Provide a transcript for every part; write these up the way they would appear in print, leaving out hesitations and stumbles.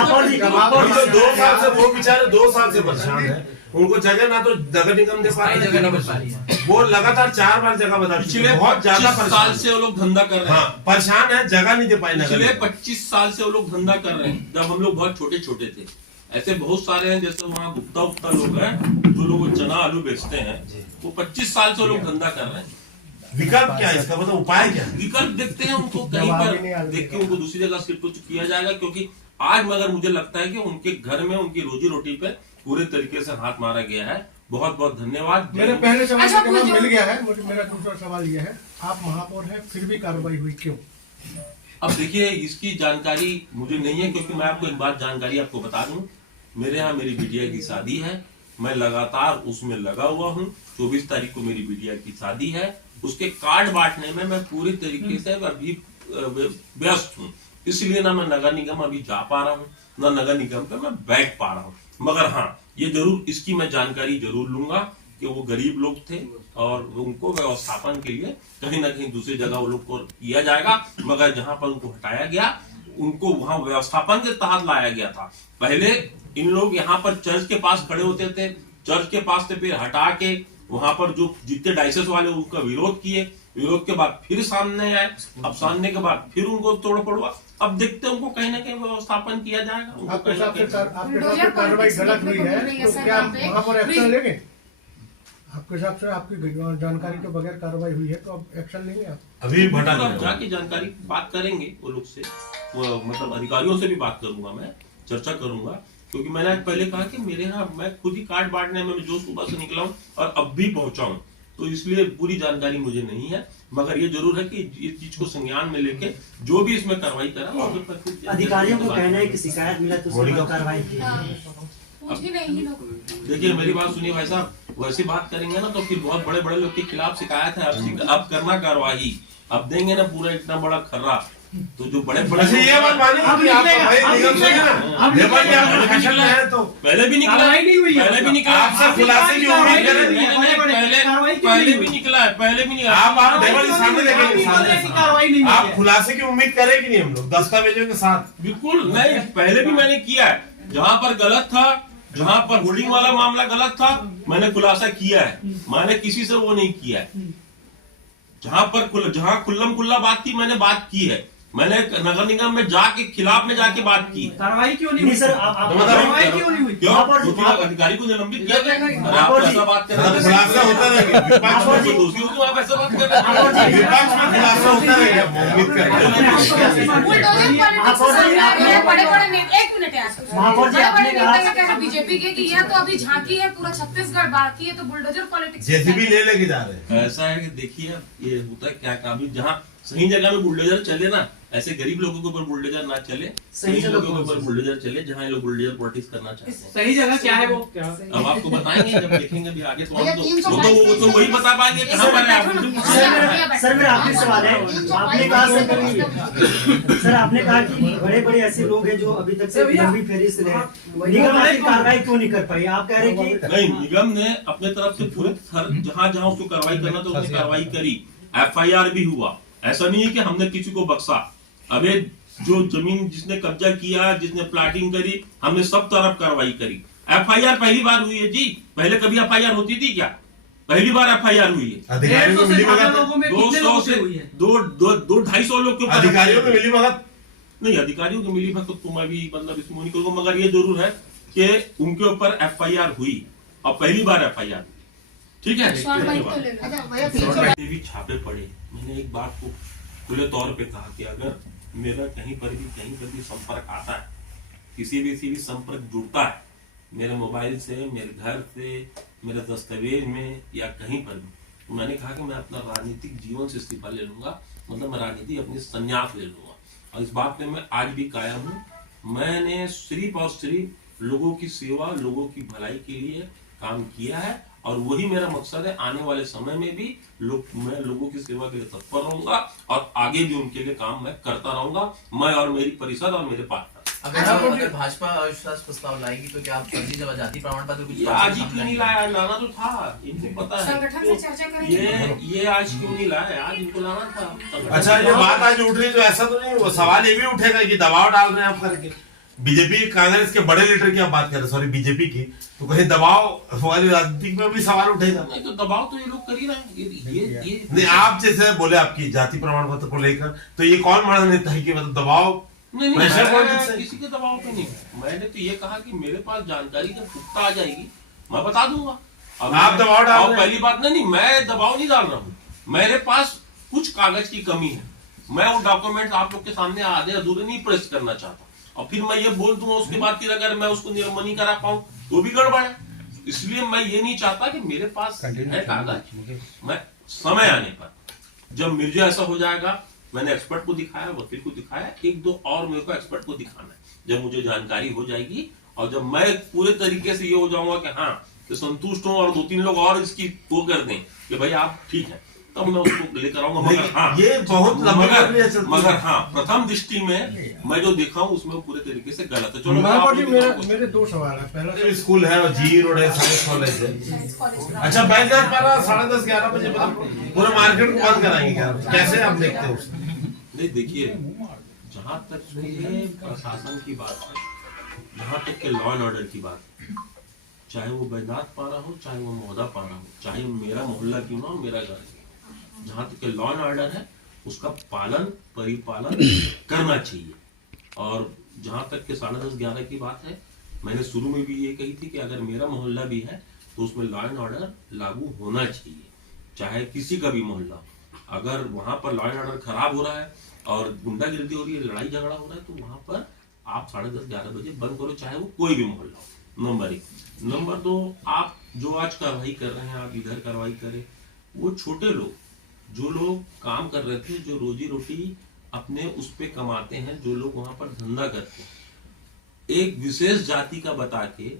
2 साल से वो बेचारे 2 साल से परेशान है, उनको जगह ना तो नगर निगम दे पा रही है, वो लगातार 4 बार जगह बता पिछले बहुत ज्यादा 25 साल से वो लोग धंधा कर रहे हैं। हाँ, परेशान है, जगह नहीं दे पाई। पिछले 25 साल से वो लोग धंधा कर रहे हैं। जब हम लोग बहुत छोटे छोटे थे, ऐसे बहुत सारे हैं, जैसे वहाँ गुप्ता लोग हैं जो लोग चना आलू बेचते हैं, वो 25 साल से वो लोग धंधा कर रहे हैं। विकल्प क्या है इसका, मतलब उपाय क्या है? विकल्प देखते हैं, उनको कहीं पर देख के उनको दूसरी जगह शिफ्ट किया जाएगा, क्योंकि आज मगर मुझे लगता है कि उनके घर में उनकी रोजी रोटी पे पूरे तरीके से हाथ मारा गया है। बहुत बहुत धन्यवाद। मेरे पहले सवाल का जवाब मिल गया है। मेरा दूसरा सवाल यह है, आप महापौर हैं फिर भी कार्रवाई हुई क्यों? अब देखिए, इसकी जानकारी मुझे नहीं है, क्योंकि मैं आपको एक बात जानकारी आपको बता दूं, मेरे यहाँ मेरी बिटिया की शादी है, मैं लगातार उसमें लगा हुआ हूँ। 24 तारीख को मेरी बिटिया की शादी है, उसके कार्ड बांटने में मैं पूरी तरीके से अभी व्यस्त हूँ, इसलिए ना मैं नगर निगम अभी जा पा रहा हूँ, ना नगर निगम पे मैं बैठ पा रहा हूँ। मगर हाँ, ये जरूर इसकी मैं जानकारी जरूर लूंगा कि वो गरीब लोग थे और उनको व्यवस्थापन के लिए कहीं ना कहीं दूसरी जगह वो लोग को किया जाएगा, मगर जहां पर उनको हटाया गया उनको वहां व्यवस्थापन के तहत लाया गया था। पहले इन लोग यहाँ पर चर्च के पास खड़े होते थे, चर्च के पास से फिर हटा के वहां पर जो जितने डाइसेस वाले उनका विरोध किए, विरोध के बाद फिर सामने आए, अब सामने के बाद फिर उनको तोड़ पड़वा। अब देखते हैं उनको कहीं ना कहीं व्यवस्थापन किया जाएगा। आपके हिसाब से कार्रवाई गलत हुई है तो क्या आप वहाँ पर एक्शन लेंगे? आपके हिसाब से आपकी जानकारी के बगैर कार्रवाई हुई है तो अब एक्शन लेंगे आप? अभी जाके जानकारी बात करेंगे वो लोग से, वो मतलब अधिकारियों से भी बात करूंगा, मैं चर्चा करूंगा, क्योंकि मैंने पहले कहा कि मेरे यहाँ मैं खुद ही कार्ड बांटने में जो सुबह से निकला हूँ और अब भी पहुंचा हूँ, तो इसलिए पूरी जानकारी मुझे नहीं है। मगर ये जरूर है कि इस चीज को संज्ञान में लेके जो भी इसमें कार्रवाई करा, अधिकारियों को कहना है कि शिकायत मिला तो कार्रवाई की। देखिए मेरी बात सुनिए भाई साहब, वैसी बात करेंगे ना तो फिर बहुत बड़े बड़े लोग के खिलाफ शिकायत है, अब करना कार्रवाई, अब देंगे ना पूरा इतना बड़ा खर्रा, तो जो बड़े बड़े ये बात मानिए कि आप निगम से ना लेबर के आप फैशन है तो पहले भी निकला, पहले भी निकला, आपसे खुलासे की उम्मीद करें, पहले भी निकला है, पहले भी निकला। आप लेबर के सामने देखेंगे, आप खुलासे की उम्मीद करें कि नहीं हम लोग दस्तावेजों के साथ? बिल्कुल नहीं, पहले भी मैंने किया है, जहाँ पर गलत था, जहाँ पर होल्डिंग वाला मामला गलत था, मैंने खुलासा किया है, मैंने किसी से वो नहीं किया है। जहाँ खुल्लम खुल्ला बात थी मैंने बात की है, मैंने नगर निगम में जाके खिलाफ में जाके बात की। कार्रवाई क्यों नहीं हुई सर? कार्रवाई क्यों नहीं हुई? क्यों? अधिकारी को निलंबित किया गया। आप ऐसा बात कर रहे हैं, खुलासा होता रहेगा, विपक्ष में दोषियों को आप ऐसा बात कर रहे हैं, विपक्ष में खुलासा होता रहेगा, उम्मीद करते हैं। बीजेपी के की है तो अभी झांकी है, पूरा छत्तीसगढ़ बाकी है, तो बुलडोजर पॉलिटिक्स जेसीबी ले लेके जा रहे हैं। ऐसा है कि देखिए ये होता है क्या, अभी जहाँ सही जगह में बुलडोजर चले ना, ऐसे गरीब लोगों के ऊपर बुलडोजर ना चले, सही लोगों के ऊपर बुलडोजर चले, जहाँ ये लोग बुलडोजर पॉलिटिक्स करना चाहते हैं। सही जगह क्या है वो? अब आपको बताएंगे जब देखेंगे अभी आगे, तो हम तो वही बता पाएंगे कहाँ पर है आप। सर मेरा आखिरी सवाल है, आपने कहा सर आपने कहा कि बड़े बड़े ऐसे लोग हैं जो अभी तक से लंबी फेरी से रहे, निगम आखिर कार्रवाई क्यों नहीं कर पाई? आप कह रहे हैं कि नहीं, निगम ने अपने तरफ से पूरे जहाँ जहाँ उसको कार्रवाई करना तो उसने कार्रवाई करी, FIR भी हुआ, ऐसा नहीं है कि हमने किसी को बख्शा। अबे जो जमीन जिसने कब्जा किया, जिसने प्लाटिंग करी, हमने सब तरफ कार्रवाई करी। FIR पहली बार हुई है जी, पहले कभी FIR होती थी क्या? पहली बार FIR हुई है। अधिकारियों को मिली भगत 200 से 250 लोग के ऊपर अधिकारियों को मिली भगत नहीं, अधिकारियों को मिली भगत तो मैं भी मतलब इसमें नहीं करूंगा, मगर ये जरूर है कि उनके ऊपर FIR हुई और पहली बार FIR, ठीक है। भी छापे पड़े, मैंने एक बात को खुले तौर पे कहा कि अगर मेरा कहीं पर भी संपर्क आता है, किसी भी संपर्क जुड़ता है मेरे मोबाइल से, मेरे घर से, मेरे दस्तावेज में या कहीं पर भी, तो मैंने कहा कि मैं अपना राजनीतिक जीवन से इस्तीफा ले लूंगा, मतलब मैं राजनीति अपनी संन्यास ले लूंगा। और इस बात में मैं आज भी कायम हूँ। मैंने सिर्फ और सिर्फ लोगों की सेवा, लोगों की भलाई के लिए काम किया है और वही मेरा मकसद है। आने वाले समय में भी मैं लोगों की सेवा के लिए तत्पर रहूंगा और आगे भी उनके लिए काम मैं करता रहूंगा, मैं और मेरी परिषद और मेरे पार्टनर। अगर भाजपा अविश्वास प्रस्ताव लाएगी तो क्या आप फर्जी जाति प्रमाण पत्र कुछ आज ही क्यों नहीं लाया? लाना तो था, इनको पता है संगठन से चर्चा करेंगे। ये आज क्यों नहीं लाया? आज इनको लाना था। अच्छा, ये बात आज उठ रही तो ऐसा तो नहीं, वो सवाल ये भी उठेगा कि दबाव डाल रहे हैं आप करके, बीजेपी कांग्रेस के बड़े लीडर की आप बात कर रहे हैं, सॉरी बीजेपी की, तो कहीं दबाव वाली राजनीति में भी सवाल उठेगा? नहीं तो दबाव तो ये लोग कर ही रहे हैं। ये नहीं, आप जैसे बोले आपकी जाति प्रमाण पत्र को लेकर, तो ये कौन बड़ा नेता है कि मतलब दबाव नहीं प्रेशर मैं पॉलिटिक्स है? किसी के दबाव पे नहीं। मैंने तो ये कहा कि मेरे पास जानकारी जब पुख्ता आ जाएगी मैं बता दूंगा। अब आप दबाव डाल रहे हैं। पहली बात नहीं, मैं दबाव नहीं डाल रहा हूँ। मेरे पास कुछ कागज की कमी है, मैं वो डॉक्यूमेंट आप लोग के सामने आधे अधूरे नहीं प्रेस करना चाहता, और फिर मैं ये बोल दूंगा उसके बाद फिर अगर मैं उसको निर्मल नहीं करा पाऊं तो भी गड़बड़ है। इसलिए मैं ये नहीं चाहता कि मेरे पास है कागज, मैं समय आने पर जब मुझे ऐसा हो जाएगा, मैंने एक्सपर्ट को दिखाया, वकील को दिखाया, एक दो और मेरे को एक्सपर्ट को दिखाना है। जब मुझे जानकारी हो जाएगी और जब मैं पूरे तरीके से ये हो जाऊंगा कि हाँ कि संतुष्ट हूं और 2-3 लोग और इसकी वो कर दें कि भाई आप ठीक है, तब मैं उसको लेकर आऊंगा। मगर हाँ, ये बहुत लंबी प्रक्रिया चलती है। मगर हाँ, प्रथम दृष्टि में मैं जो देखा हूँ उसमें पूरे तरीके से गलत है। चलो मैं महापौर आप जी, लोगों को- मेरे 2 सवाल है। पहला ये स्कूल है और जी रोड है, साइंस कॉलेज है। अच्छा, मैं जा पा रहा 10:30-11 बजे पूरा मार्केट को बंद कराएंगे क्या? कैसे आप देखते हो उसको? नहीं देखिए, जहां तक ये प्रशासन की बात है, जहां तक के लॉ एंड ऑर्डर की बात है, चाहे वो बैजनाथ पारा हो, चाहे वो मौदा पारा हो, चाहे मेरा मोहल्ला क्यों ना हो, मेरा घर है, जहां तक के लॉ एंड ऑर्डर है उसका पालन परिपालन करना चाहिए। और जहां तक के 10:30-11 की बात है, मैंने शुरू में भी ये कही थी कि अगर मेरा मोहल्ला भी है तो उसमें लॉ एंड ऑर्डर लागू होना चाहिए, चाहे किसी का भी मोहल्ला हो। अगर वहां पर लॉ एंड ऑर्डर खराब हो रहा है और गुंडागिर्दी हो रही है, लड़ाई झगड़ा हो रहा है, तो वहां पर आप 10:30-11 बजे बंद करो, चाहे वो कोई भी मोहल्ला हो। नंबर 1। नंबर 2, आप जो आज कार्रवाई कर रहे हैं, आप इधर कार्रवाई करें, वो छोटे लोग जो लोग काम कर रहे थे, जो रोजी रोटी अपने उस पे कमाते हैं, जो लोग वहां पर धंधा करते हैं, एक विशेष जाति का बता के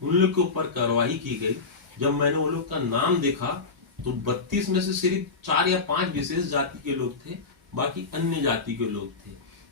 उन लोग के ऊपर कार्रवाई की गई। जब मैंने वो लोग का नाम देखा तो 32 में से सिर्फ 4 या 5 विशेष जाति के लोग थे, बाकी अन्य जाति के लोग थे।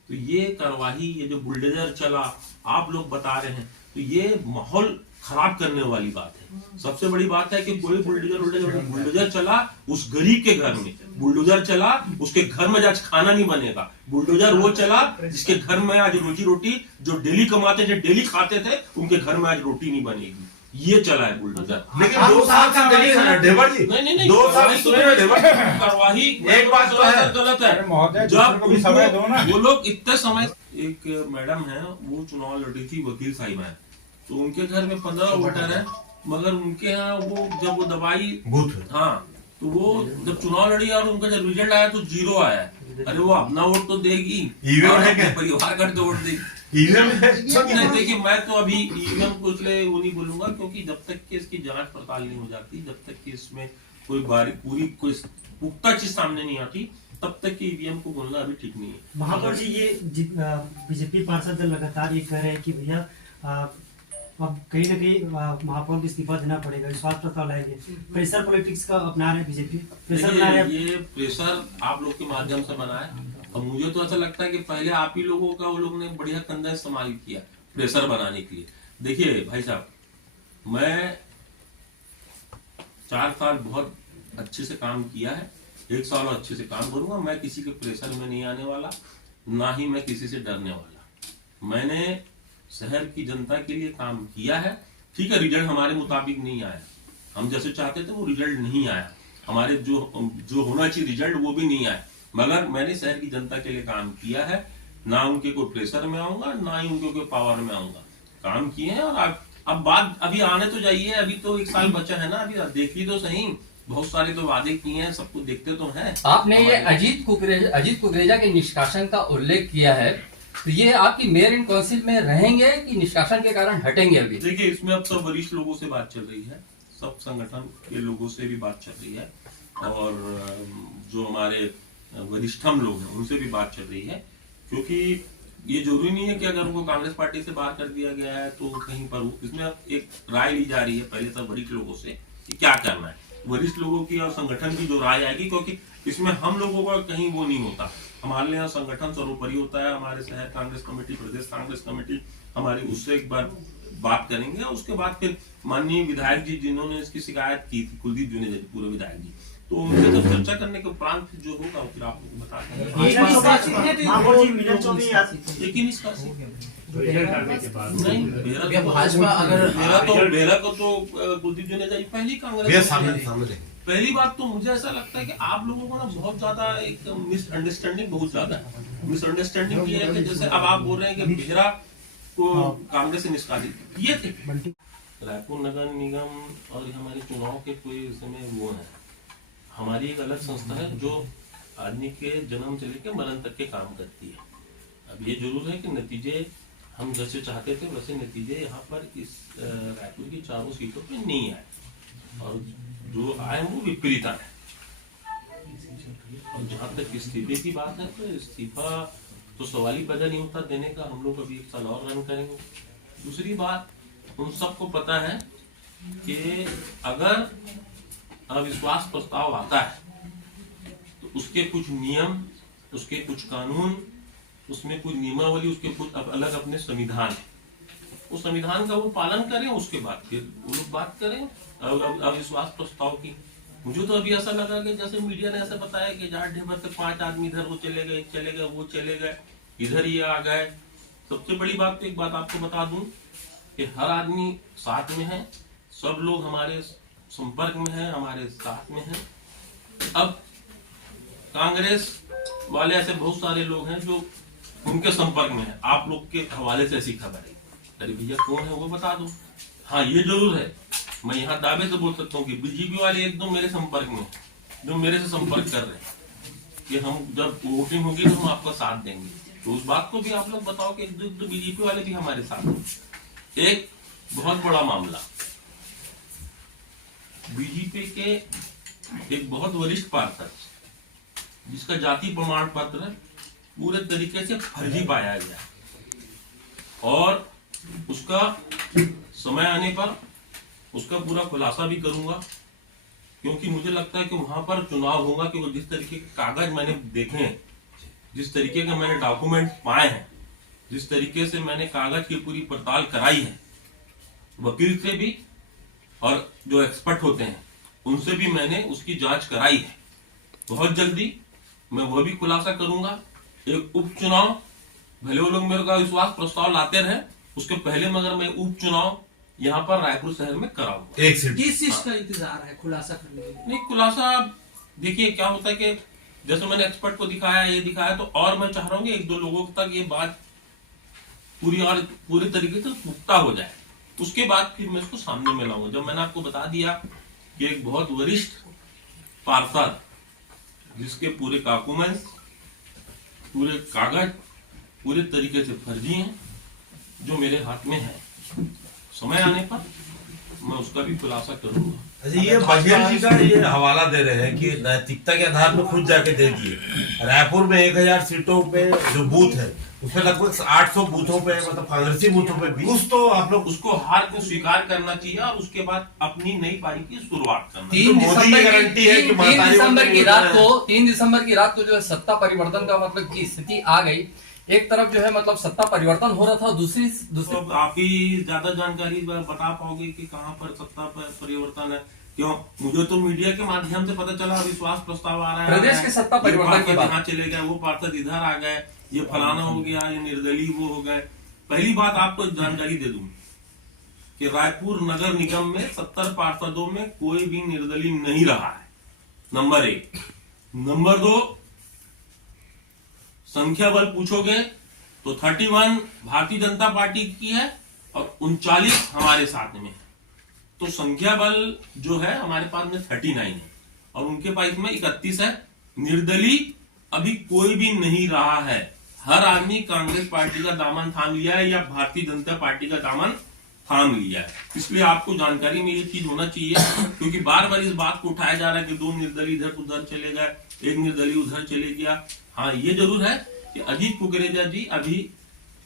तो ये कार्रवाई, ये जो बुलडोजर चला आप लोग बता रहे हैं, तो ये माहौल खराब करने वाली बात है। सबसे बड़ी बात है कि कोई बुलडोजर चला उस गरीब के घर में, बुलडोजर चला उसके घर में आज खाना नहीं बनेगा, बुलडोजर वो चला जिसके घर में आज रोजी रोटी, जो डेली कमाते जो डेली खाते थे, उनके घर में आज रोटी नहीं बनेगी। ये चला है बुलडोजर। लेकिन 2 साल से नहीं है ढेबर जी, नहीं 2 साल सुने ना ढेबर, कार्रवाई एक बात तो है, गलत है। जब वो लोग इतने समय, एक मैडम है वो चुनाव लड़ी थी, वकील साहिबा है, तो उनके घर में 15 वोटर है, मगर उनके यहाँ वो जब वो दवाई बूथ, हाँ, तो वो जब चुनाव लड़ी और उनका जब रिजल्ट आया तो 0 आया। अरे वो अपना वोट तो देगी, ईवीएम है क्या? परिवार का तो वोट देगी। ईवीएम है? नहीं देखिए, मैं तो अभी ईवीएम को इसलिए वो नहीं बोलूंगा क्योंकि जब तक कि इसकी जांच पड़ताल नहीं हो जाती, जब तक कि इसमें कोई पूरी कोई पुख्ता चीज सामने नहीं आती, तब तक कि ईवीएम को बोलना अभी ठीक नहीं है। महापौर जी, ये बीजेपी पार्षद लगातार ये कह रहे हैं कि भैया अब कहीं ना कहीं महापौर को इस्तीफा देना पड़ेगा, विश्वास प्रस्ताव लाएंगे, प्रेशर पॉलिटिक्स का अपना रहे बीजेपी, प्रेशर बना रहे। ये प्रेशर आप लोग के माध्यम से बना है, और मुझे तो ऐसा लगता है कि पहले आप ही लोगों का वो लोग ने बढ़िया कंधा इस्तेमाल किया प्रेशर बनाने के लिए। देखिए भाई साहब, मैं 4 साल बहुत अच्छे से काम किया है, 1 साल और अच्छे से काम करूंगा। मैं किसी के प्रेशर में नहीं आने वाला, ना ही मैं किसी से डरने वाला। मैंने शहर की जनता के लिए काम किया है। ठीक है, रिजल्ट हमारे मुताबिक नहीं आया, हम जैसे चाहते थे वो रिजल्ट नहीं आया, हमारे जो होना चाहिए रिजल्ट वो भी नहीं आया, मगर मैंने शहर की जनता के लिए काम किया है। ना उनके कोई प्रेशर में आऊंगा, ना ही उनके कोई पावर में आऊंगा, काम किए हैं। और अब बात अभी आने तो जाइए, अभी तो 1 साल बचा है ना, अभी देखिए तो सही, बहुत सारे तो वादे किए हैं, सब कुछ देखते तो हैं। आपने ये अजीत कुकरेजा के निष्कासन का उल्लेख किया है, तो ये आपकी मेयर इन काउंसिल में रहेंगे कि निष्कासन के कारण हटेंगे? अभी देखिए, इसमें अब सब वरिष्ठ लोगों से बात चल रही है, सब संगठन के लोगों से भी बात चल रही है, और जो हमारे वरिष्ठम लोग हैं उनसे भी बात चल रही है, क्योंकि ये जरूरी नहीं है कि अगर उनको कांग्रेस पार्टी से बाहर कर दिया गया है तो कहीं पर इसमें एक राय ली जा रही है पहले सब वरिष्ठ लोगों से कि क्या करना है। वरिष्ठ लोगों की और संगठन की जो राय आएगी, क्योंकि इसमें हम लोगों का कहीं वो नहीं होता, हमारे यहाँ संगठन सर्वोपरि होता है। हमारे शहर कांग्रेस कमेटी, प्रदेश कांग्रेस कमेटी हमारी, उससे एक बार बात करेंगे। उसके बाद फिर माननीय विधायक जी जिन्होंने इसकी शिकायत की थी, कुलदीप जुनेजा जी, पूर्व विधायक जी, तो उनसे सब चर्चा करने के उपरांत जो होगा फिर आपको बता देंगे। महापौर जी मिलन चौधरी आज लेकिन इसका नहीं भैया भाजपा अगर बेरा को तो कुलदीप जुनेजा जी पहली भैया कांग्रेस सामने सामने देखिए। पहली बात तो मुझे ऐसा लगता है कि आप लोगों को ना बहुत ज्यादा एक मिसअंडरस्टैंडिंग बहुत ज्यादा है। मिसअंडरस्टैंडिंग ये है कि जैसे अब आप बोल रहे हैं कि बेहरा को कांग्रेस से निष्कासित किए थे। रायपुर नगर निगम और हमारे चुनाव के कोई समय वो है, हमारी एक अलग संस्था है जो आदमी के जन्म से लेकर मरण तक के काम करती है। अब ये जरूर है कि नतीजे हम जैसे चाहते थे वैसे नतीजे यहाँ पर इस रायपुर की चारों सीटों पे नहीं आए, और जो आए वो विपरीत आए। और जहाँ तक इस्तीफे की बात है तो इस्तीफा तो सवाल ही पैदा नहीं होता देने का। हम लोग अभी 1 साल और रन करेंगे। दूसरी बात, उन सबको पता है कि अगर अविश्वास प्रस्ताव आता है तो उसके कुछ नियम, उसके कुछ कानून, उसमें कुछ नियमावली, उसके कुछ अलग अपने संविधान है। उस संविधान का वो पालन करें, उसके बाद फिर वो लोग बात करें अविश्वास प्रस्ताव की। मुझे तो अभी ऐसा लगा कि जैसे मीडिया ने ऐसा बताया कि जहाँ ढेबर तक 5 आदमी इधर वो चले गए, इधर ये आ गए। सबसे बड़ी बात तो एक बात आपको बता दूं कि हर आदमी साथ में है, सब लोग हमारे संपर्क में है, हमारे साथ में है। अब कांग्रेस वाले ऐसे बहुत सारे लोग हैं जो उनके संपर्क में है। आप लोग के हवाले से ऐसी खबर है, अरे भैया कौन है वो बता दो। हाँ ये जरूर है, मैं यहाँ दावे से बोल सकता हूँ कि बीजेपी वाले एक दो मेरे संपर्क में जो मेरे से संपर्क कर रहे हैं कि हम जब वोटिंग होगी तो हम आपका साथ देंगे। तो उस बात को भी आप लोग बताओ कि एक दो बीजेपी वाले भी हमारे साथ हैं। एक बहुत बड़ा मामला, बीजेपी के एक बहुत वरिष्ठ पार्षद जिसका जाति प्रमाण पत्र पूरे तरीके से फर्जी पाया गया, और उसका समय आने पर उसका पूरा खुलासा भी करूंगा, क्योंकि मुझे लगता है कि वहां पर चुनाव होगा। क्योंकि जिस तरीके के कागज मैंने देखे हैं, जिस तरीके के मैंने डॉक्यूमेंट पाए हैं, जिस तरीके से मैंने कागज की पूरी पड़ताल कराई है, वकील से भी और जो एक्सपर्ट होते हैं उनसे भी मैंने उसकी जांच कराई है। बहुत जल्दी मैं वह भी खुलासा करूंगा। एक उपचुनाव, भले वो लोग मेरे का विश्वास प्रस्ताव लाते रहे, उसके पहले मगर मैं उपचुनाव यहाँ पर रायपुर शहर में कराऊंगा। एक सीट किस चीज का इंतजार है खुलासा करने के लिए? नहीं, खुलासा देखिए क्या होता है कि जैसे मैंने एक्सपर्ट को दिखाया, ये दिखाया, तो और मैं चाह रहा हूँ कि 1-2 लोगों तक ये बात पूरी तरीके से पुख्ता हो जाए, उसके बाद फिर मैं इसको सामने में लाऊंगा। जब मैंने आपको बता दिया कि एक बहुत वरिष्ठ पार्षद जिसके पूरे डॉक्यूमेंट्स, पूरे कागज पूरे तरीके से फर्जी हैं, जो मेरे हाथ में है, समय आने पर मैं उसका भी खुलासा करूंगा। अच्छा, ये बघेल जी का ये हवाला दे रहे हैं कि नैतिकता के आधार पर खुद जाके देखिए। रायपुर में 1000 सीटों पे जो बूथ है उसमें लगभग 800 बूथों पे, मतलब कांग्रेसी बूथों पे भी कुछ तो आप लोग उसको हार को स्वीकार करना चाहिए और उसके बाद अपनी नई पारी की शुरुआत करना। 3 मोदी की गारंटी है कि 3 दिसंबर की रात को है। 3 दिसंबर की रात को जो है सत्ता परिवर्तन का मतलब की स्थिति आ गई। एक तरफ जो है मतलब सत्ता परिवर्तन हो रहा था, दूसरी तो आप ही ज्यादा जानकारी बता पाओगे कि कहाँ पर सत्ता परिवर्तन है? क्यों, मुझे तो मीडिया के माध्यम से पता चला विश्वास प्रस्ताव आ रहा है, प्रदेश के सत्ता परिवर्तन की बात, यहाँ चले गए, वो पार्षद इधर आ गए, ये फलाना हो गया, ये निर्दलीय वो हो गए। पहली बात आपको जानकारी दे दूं कि रायपुर नगर निगम में 70 पार्षदों में कोई भी निर्दलीय नहीं रहा है, नंबर 1। नंबर 2, संख्या बल पूछोगे तो 31 भारतीय जनता पार्टी की है और 39 हमारे साथ में है। तो संख्या बल जो है हमारे पास में 39 है और उनके पास में 31 है। निर्दलीय अभी कोई भी नहीं रहा है, हर आदमी कांग्रेस पार्टी का दामन थाम लिया है या भारतीय जनता पार्टी का दामन थाम लिया है। इसलिए आपको जानकारी में ये चीज होना चाहिए, क्योंकि बार बार इस बात को उठाया जा रहा है कि 2 निर्दलीय इधर उधर चले गए, 1 निर्दलीय उधर चले गया। हाँ ये जरूर है कि अजीत कुकरेजा जी अभी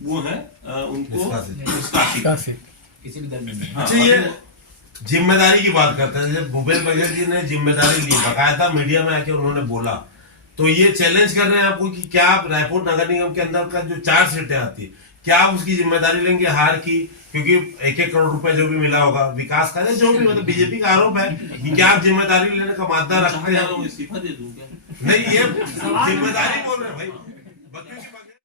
वो है उनको निष्कासित किसी भी दल में नहीं। अच्छा, ये जिम्मेदारी की बात करते हैं। जब भूपेश बघेल जी ने जिम्मेदारी ली, बकायदा मीडिया में आके उन्होंने बोला, तो ये चैलेंज कर रहे हैं आपको कि क्या आप रायपुर नगर निगम के अंदर का जो 4 सीटें आती है, क्या आप उसकी जिम्मेदारी लेंगे हार की? क्योंकि 1-1 करोड़ रुपए जो भी मिला होगा विकास का, जो भी मतलब बीजेपी का आरोप है कि क्या आप जिम्मेदारी लेने का मादा रखते हैं? इस्तीफा दे दूं क्या? नहीं, ये जिम्मेदारी बोल रहे हैं भाई, बच्चों की